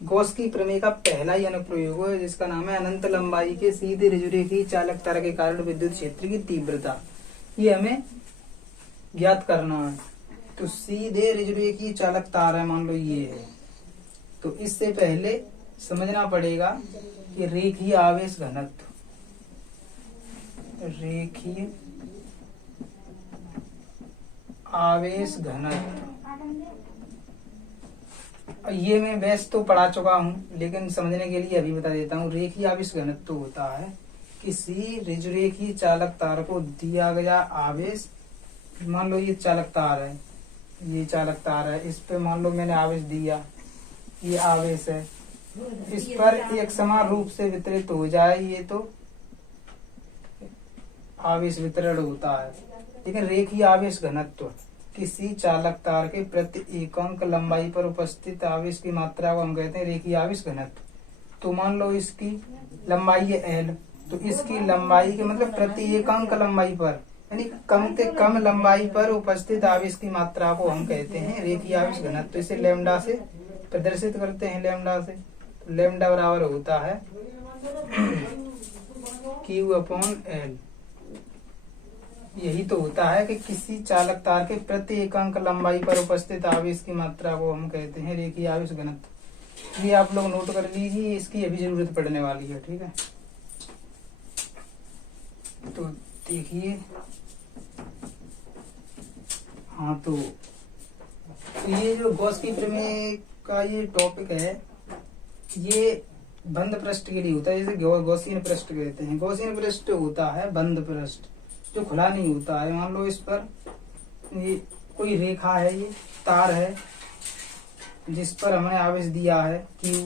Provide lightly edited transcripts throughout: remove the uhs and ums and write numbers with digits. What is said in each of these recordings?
Gauss की प्रमेय का पहला ही अनुप्रयोग है जिसका नाम है अनंत लंबाई के सीधे ऋजुरेखीय चालक तार के कारण विद्युत क्षेत्र की तीव्रता। ये हमें ज्ञात करना है। तो सीधे ऋजुरेखीय चालक तार है, मान लो ये है, तो इससे पहले समझना पड़ेगा कि रेखीय आवेश घनत्व, रेखीय आवेश घनत्व, ये मैं वैसे तो पढ़ा चुका हूँ लेकिन समझने के लिए अभी बता देता हूँ। रेखीय आवेश घनत्व होता है किसी ऋजुरेखीय चालक तार को दिया गया आवेश, मान लो ये चालक तार है, ये चालक तार है, इस पे मान लो मैंने आवेश दिया, ये आवेश है, इस पर एक समान रूप से वितरित हो जाए, ये तो आवेश वितरण होता है। लेकिन रेखीय आवेश घनत्व किसी चालक तार के प्रति एकांक लंबाई पर उपस्थित आवेश की मात्रा को हम कहते हैं रेखीय आवेश घनत्व। तो मान लो इसकी लंबाई है L, तो इसकी लंबाई के मतलब प्रति एकांक लंबाई पर यानी कम से कम लंबाई पर उपस्थित आवेश की मात्रा को हम कहते हैं रेखीय आवेश घनत्व। इसे लैम्डा से प्रदर्शित करते हैं, लैम्डा से। तो लैम्डा बराबर होता है Q/L। यही तो होता है कि किसी चालक तार के प्रति एकांक लंबाई पर उपस्थित आवेश की मात्रा को हम कहते हैं रेखीय आवेश घनत्व। ये आप लोग नोट कर लीजिए, इसकी अभी जरूरत पड़ने वाली है, ठीक है। तो देखिए, हाँ, तो ये जो गॉस की प्रमेय का ये टॉपिक है, ये बंद पृष्ठ के लिए होता है, जैसे गॉसियन पृष्ठ कहते हैं। गॉसियन पृष्ठ होता है बंद पृष्ठ जो खुला नहीं होता है। मान लो इस पर ये कोई रेखा है, ये तार है जिस पर हमने आवेश दिया है Q,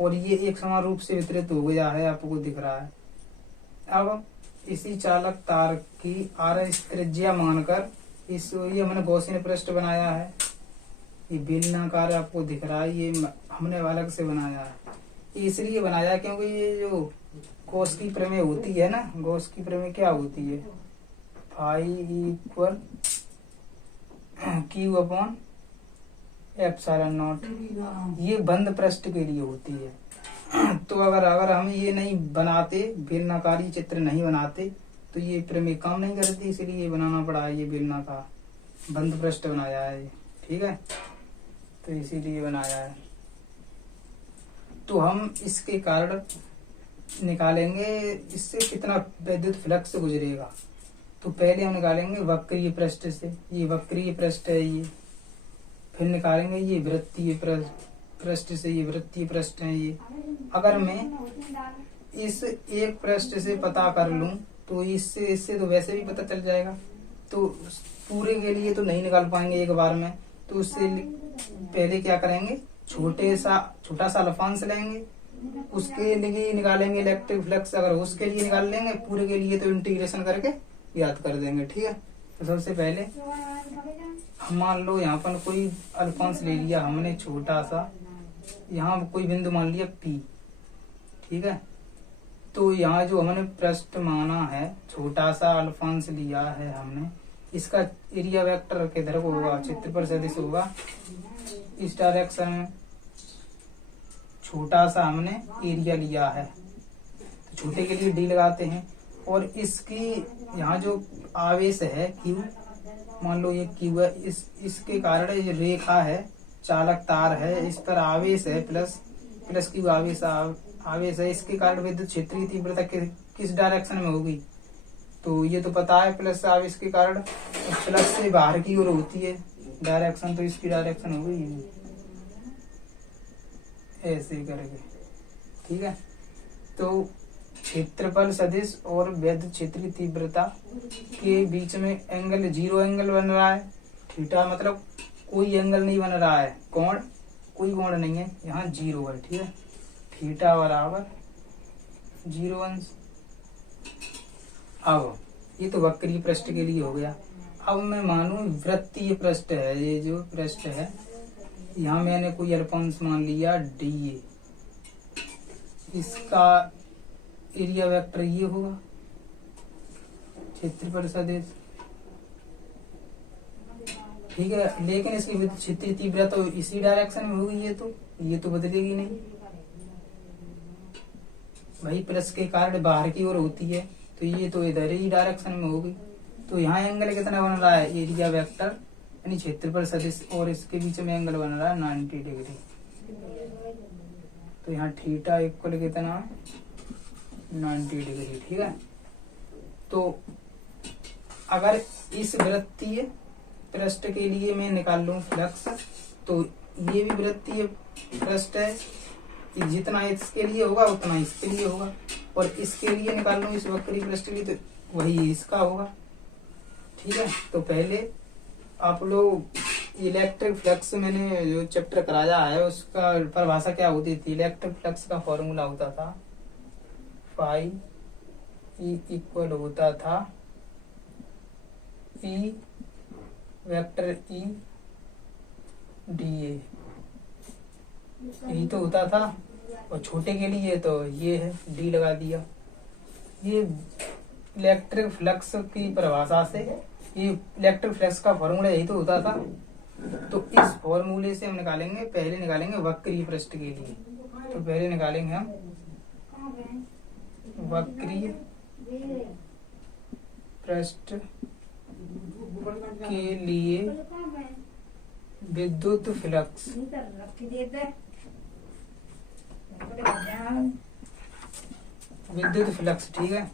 और ये एक समान रूप से वितरित हो गया है, आपको दिख रहा है। अब इसी चालक तार की RS त्रिज्या मानकर ये हमने गॉसियन पृष्ठ बनाया है। ये बेलनाकार आपको दिख रहा है, ये हमने अलग से बनाया है। इसलिए बनाया क्योंकि ये जो गॉस की प्रमेय होती है ना, गॉस की प्रमेय क्या होती है, I = Q/ε0। ये बंद पृष्ठ के लिए होती है। तो अगर हम ये नहीं बनाते, बेलनाकारी चित्र नहीं बनाते, तो ये प्रमेय काम नहीं करती, इसलिए ये बनाना पड़ा है। ये बेलनाकार बंद पृष्ठ बनाया है, ठीक है, तो इसीलिए बनाया है। तो हम इसके कारण निकालेंगे इससे कितना विद्युत फ्लक्स गुजरेगा। तो पहले हम निकालेंगे वक्रीय पृष्ठ से, ये वक्रीय पृष्ठ है ये। फिर निकालेंगे ये वृत्तीय पृष्ठ से, ये वृत्तीय पृष्ठ है ये। अगर मैं इस एक पृष्ठ से पता कर लूं तो इससे तो वैसे भी पता चल जाएगा। तो पूरे के लिए तो नहीं निकाल पाएंगे एक बार में, तो उससे पहले क्या करेंगे, छोटा सा अल्फांश लेंगे, उसके लिए निकालेंगे इलेक्ट्रिक फ्लक्स। अगर उसके लिए निकाल लेंगे, पूरे के लिए तो इंटीग्रेशन करके याद कर देंगे, ठीक है। तो सबसे पहले हम मान लो यहाँ पर कोई अल्फांश ले लिया हमने छोटा सा, यहाँ कोई बिंदु मान लिया P, ठीक है। तो यहाँ जो हमने पृष्ठ माना है, छोटा सा अल्फांश लिया है हमने, इसका एरिया वेक्टर किधर को होगा, क्षेत्रफल सदिश होगा इस डायरेक्शन में। छोटा सा हमने एरिया लिया है, तो छोटे के लिए D लगाते हैं। और इसकी यहाँ जो आवेश है Q, मान लो ये Q है, इसके कारण ये रेखा है, चालक तार है, इस पर आवेश है प्लस Q आवेश है। इसके कारण विद्युत क्षेत्रीय तीव्रता किस डायरेक्शन में होगी, तो ये तो पता है, प्लस आवेश के कारण प्लस से बाहर की ओर होती है डायरेक्शन, तो इसकी डायरेक्शन होगी ऐसे करके, ठीक है। तो क्षेत्रफल सदिश और विद्युत क्षेत्रीय तीव्रता के बीच में एंगल 0 एंगल बन रहा है। थीटा मतलब कोई एंगल नहीं बन रहा है, कोण कोई कोण नहीं है, यहाँ 0 है, ठीक है। थीटा बराबर 0 अंश। अब ये तो वक्रीय पृष्ठ के लिए हो गया। अब मैं मानूं वृत्तीय पृष्ठ है, ये जो पृष्ठ है, यहाँ मैंने कोई अल्फांश मान लिया DA, इसका एरिया वेक्टर ये होगा, क्षेत्रफल सदिश ठीक है, लेकिन इसकी विद्युत क्षेत्रीय तीव्रता तो इसी डायरेक्शन में होगी, ये तो बदलेगी नहीं भाई, प्लस के कारण बाहर की ओर होती है, तो ये तो इधर ही डायरेक्शन में होगी। तो यहाँ एंगल कितना बन रहा है, एरिया वेक्टर यानी क्षेत्रफल सदिश और इसके बीच में एंगल बन रहा है 90 डिग्री। तो यहाँ थीटा इक्वल कितना, 90 डिग्री। ठीक है, तो अगर इस वृत्तीय पृष्ठ के लिए मैं निकाल लूं फ्लक्स, तो ये भी वृत्तीय पृष्ठ है, जितना इसके लिए होगा उतना इसके लिए होगा, और इसके लिए निकाल लूं इस वक्री पृष्ठ के लिए तो वही इसका होगा। ठीक है, तो पहले आप लोग इलेक्ट्रिक फ्लक्स मैंने जो चैप्टर कराया है उसका परिभाषा क्या होती थी। इलेक्ट्रिक फ्लक्स का फॉर्मूला होता था फाई ई इक्वल होता था ई वेक्टर ई डी ए, यही तो होता था। और छोटे के लिए तो ये है, डी लगा दिया। ये इलेक्ट्रिक फ्लक्स की परिभाषा से, ये इलेक्ट्रिक फ्लक्स का फॉर्मूला यही तो होता था। तो इस फॉर्मूले से हम निकालेंगे, पहले निकालेंगे वक्रीय पृष्ठ के लिए। तो पहले निकालेंगे हम वक्रीय पृष्ठ के लिए विद्युत फ्लक्स। विद्युत फ्लक्स, ठीक है,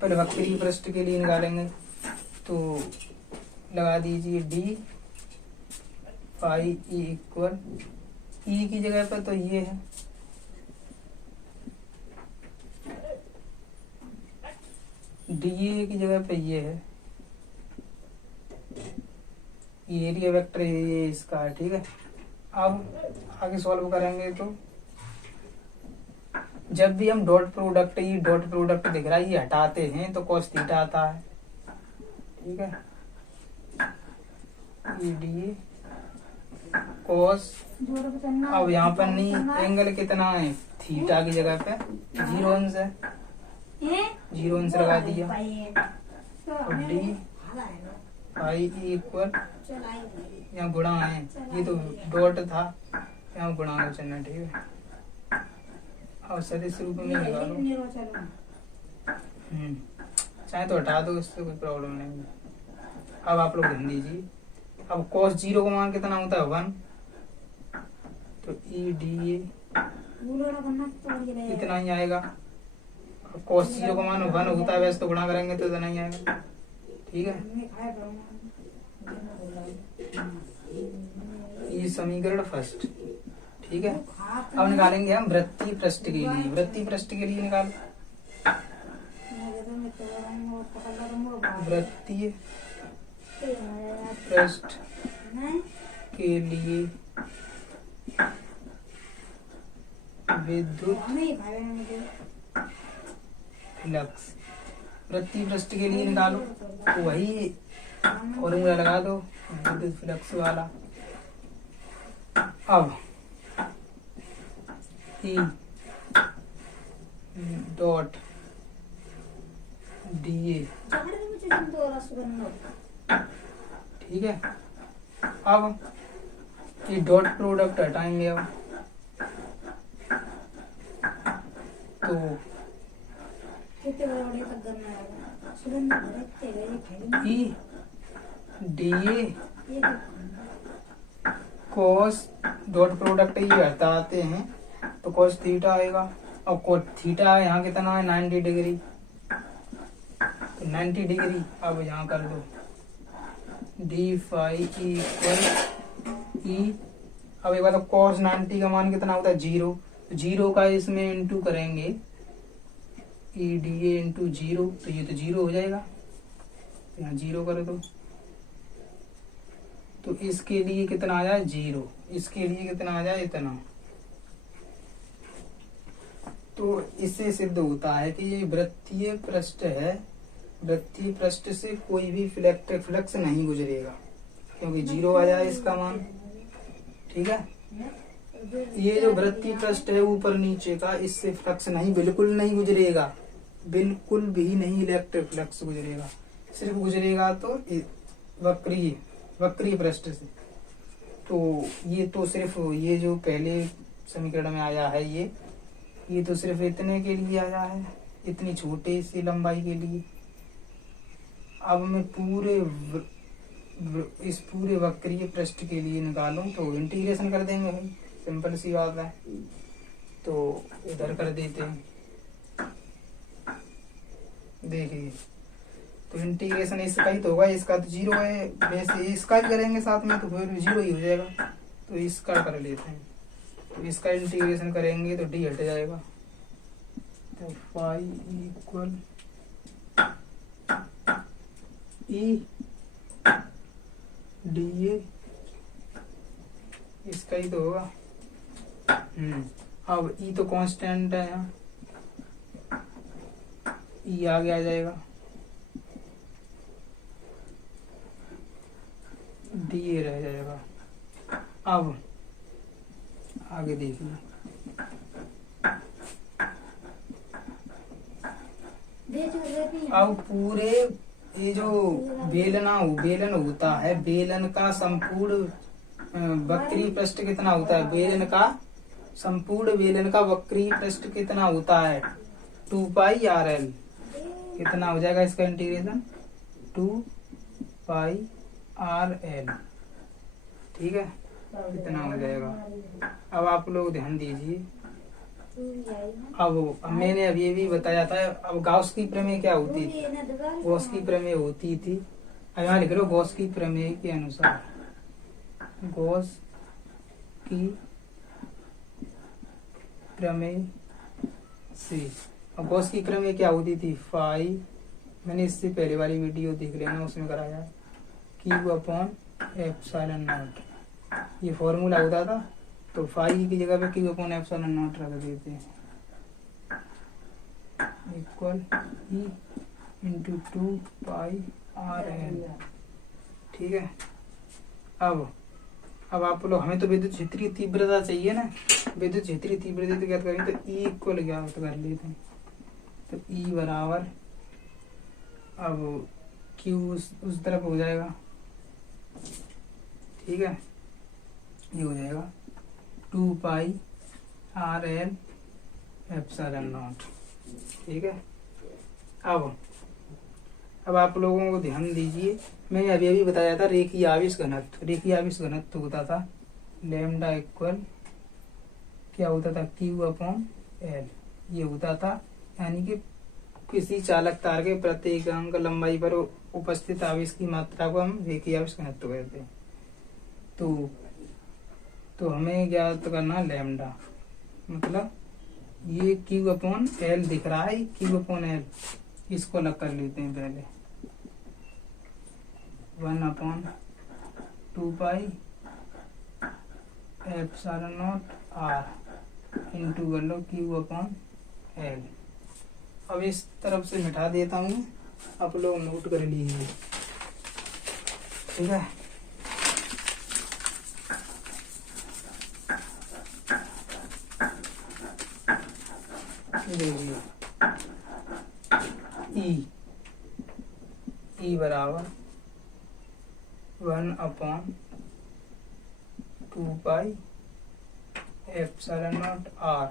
पहले वक्रीय पृष्ठ के लिए निकालेंगे। तो लगा दीजिए डी फाई ई इक्वल, ई की जगह पर तो ये है, डी की जगह पे ये है, ये एरिया वेक्टर ये इसका है। ठीक है, अब आगे सॉल्व करेंगे तो जब भी हम डॉट प्रोडक्ट, ये डॉट प्रोडक्ट दिख रहा है ये हटाते हैं तो cos थीटा आता है। ठीक है, ये डी cos, अब यहाँ पर नहीं, एंगल कितना है थीटा की जगह पे 0 अंश है, 0 अंश लगा दिया। और डी फाई इक्वल, यहाँ गुणा है, ये तो डॉट था, यहाँ गुणा का चिन्ह। ठीक है, और सदिश रूप में निकालो, चाहे तो हटा दो, इससे कोई प्रॉब्लम नहीं है। अब आप लोग ध्यान दीजिए, अब cos 0 का मान कितना होता है 1, तो ई डी ए इतना ही आएगा। cos 0 का मान 1 होता है, वैसे तो गुणा करेंगे तो इतना ही आएगा। ठीक है, ये समीकरण फर्स्ट। ठीक है, अब निकालेंगे हम वृत्तीय पृष्ठ के लिए। वृत्तीय पृष्ठ के लिए निकाल, वृत्तीय पृष्ठ के लिए विद्युत फ्लक्स, वृत्तीय पृष्ठ के लिए निकालो, तो वही फॉर्मूला लगा दो विद्युत फ्लक्स वाला। अब ई डॉट डी ए, ठीक है, अब ये डॉट प्रोडक्ट हटाएंगे। अब तो ई डी ए cos, डॉट प्रोडक्ट ये हटाते हैं तो cos थीटा आएगा, और cos थीटा यहाँ कितना है 90 डिग्री, तो 90 डिग्री अब यहाँ कर दो डी फाई इक्वल ई। अब एक बार तो cos 90 का मान कितना होता है 0, तो 0 का इसमें इंटू करेंगे ई डी ए इंटू 0, तो ये तो 0 हो जाएगा, यहाँ 0 कर दो। तो इसके लिए कितना आ जाए 0, इसके लिए कितना आ जाए इतना। तो इससे सिद्ध होता है कि ये वृत्तीय पृष्ठ है, वृत्तीय पृष्ठ से कोई भी फ्लक्स नहीं गुजरेगा, क्योंकि 0 आ जाए इसका मान। ठीक है, ये जो वृत्तीय पृष्ठ है ऊपर नीचे का, इससे फ्लक्स नहीं, बिल्कुल नहीं गुजरेगा, बिल्कुल भी नहीं इलेक्ट्रिक फ्लक्स गुजरेगा। सिर्फ गुजरेगा तो वक्रीय वक्रीय पृष्ठ से। तो ये तो सिर्फ ये जो पहले समीकरण में आया है ये तो सिर्फ इतने के लिए आया है, इतनी छोटे सी लंबाई के लिए। अब मैं इस पूरे वक्रीय पृष्ठ के लिए निकालूं तो इंटीग्रेशन कर देंगे भाई, सिंपल सी बात है। तो इधर कर देते हैं, देखिए तो इंटीग्रेशन इसका ही तो होगा, इसका तो 0 है, वैसे इसका भी करेंगे साथ में तो फिर 0 ही हो जाएगा। तो इसका कर लेते हैं, तो इसका इंटीग्रेशन करेंगे तो डी हट जाएगा। तो phi equal E D A, इसका ही तो होगा। अब ई तो कांस्टेंट है यहाँ, ई आगे आ जाएगा, डी ए रह जाएगा। अब आगे देखिए, अब पूरे ये जो बेलन होता है, बेलन का संपूर्ण वक्रीय पृष्ठ कितना होता है, बेलन का वक्रीय पृष्ठ कितना होता है 2 पाई आर एल। कितना हो जाएगा इसका इंटीग्रेशन 2 पाई आर एल, ठीक है, कितना हो जाएगा। अब आप लोग ध्यान दीजिए, अब मैंने अब ये भी बताया था, अब गॉस की प्रमेय क्या होती थी, गॉस की प्रमेय होती थी, अब यहाँ लिख रहे हो गॉस की प्रमेय के अनुसार, गॉस की प्रमेय से। अब गॉस की प्रमेय क्या होती थी, फाई, मैंने इससे पहले वाली वीडियो देख लेना, उसमें कराया क्यू अपॉन एप्सिलॉन नॉट, ये फॉर्मूला होता था। तो फाई की जगह पे क्यू अपॉन एप्सिलॉन नॉट रख देते हैं, इक्वल ई इंटू 2 पाई आर एल, ठीक है। अब आप लोग, हमें तो विद्युत क्षेत्रीय तीव्रता चाहिए ना, विद्युत क्षेत्रीय तीव्रता तो क्या करेंगे, तो ई इक्वल क्या कर लेते हैं, तो ई बराबर, अब क्यू उस तरफ हो जाएगा, ठीक है, ये हो जाएगा 2 पाई आर एल एप्सिलॉन नॉट, ठीक है। अब आप लोगों को ध्यान दीजिए, मैंने अभी बताया था रेखीय आवेश घनत्व होता था लैम्डा इक्वल क्या होता था, क्यू अपॉन एल, ये होता था, यानी कि किसी चालक तार के प्रत्येक अंक लंबाई पर उपस्थित आवेश की मात्रा को हम रेखीय आवेश घनत्व कहते हैं। तो हमें ज्ञात करना लैम्डा, मतलब ये क्यू अपॉन एल दिख रहा है, क्यू अपॉन एल, इसको अलग कर लेते हैं पहले, 1/2 pi epsilon not R into कर लो क्यू अपॉन एल। अब इस तरफ से मिटा देता हूँ, आप लोग नोट कर लीजिए, ठीक है। देखिए ई बराबर 1/2 pi epsilon not R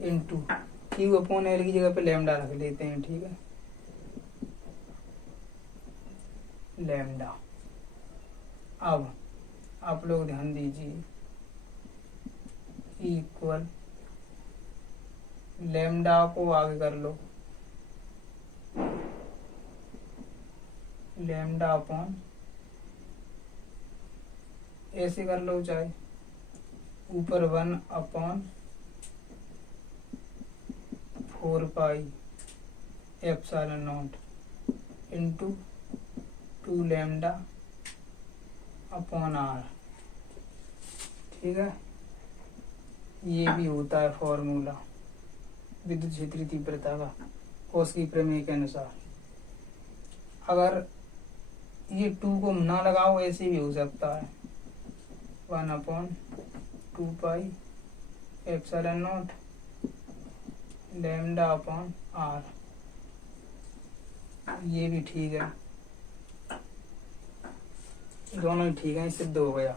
into Q upon L की जगह पे लैम्डा रख लेते हैं, ठीक है, लैम्डा। अब आप लोग ध्यान दीजिए, इक्वल लैम्डा को आगे कर लो, लैम्डा अपॉन, ऐसे कर लो चाहे, ऊपर 1/4 pi epsilon not into 2 lambda upon R, ठीक है। ये भी होता है फॉर्मूला विद्युत क्षेत्रीय तीव्रता का गॉस की प्रमेय के अनुसार। अगर ये 2 को ना लगाओ ऐसे भी हो सकता है, 1/2 pi epsilon not lambda upon R, ये भी ठीक है। दोनों ही ठीक है, सिद्ध हो गया।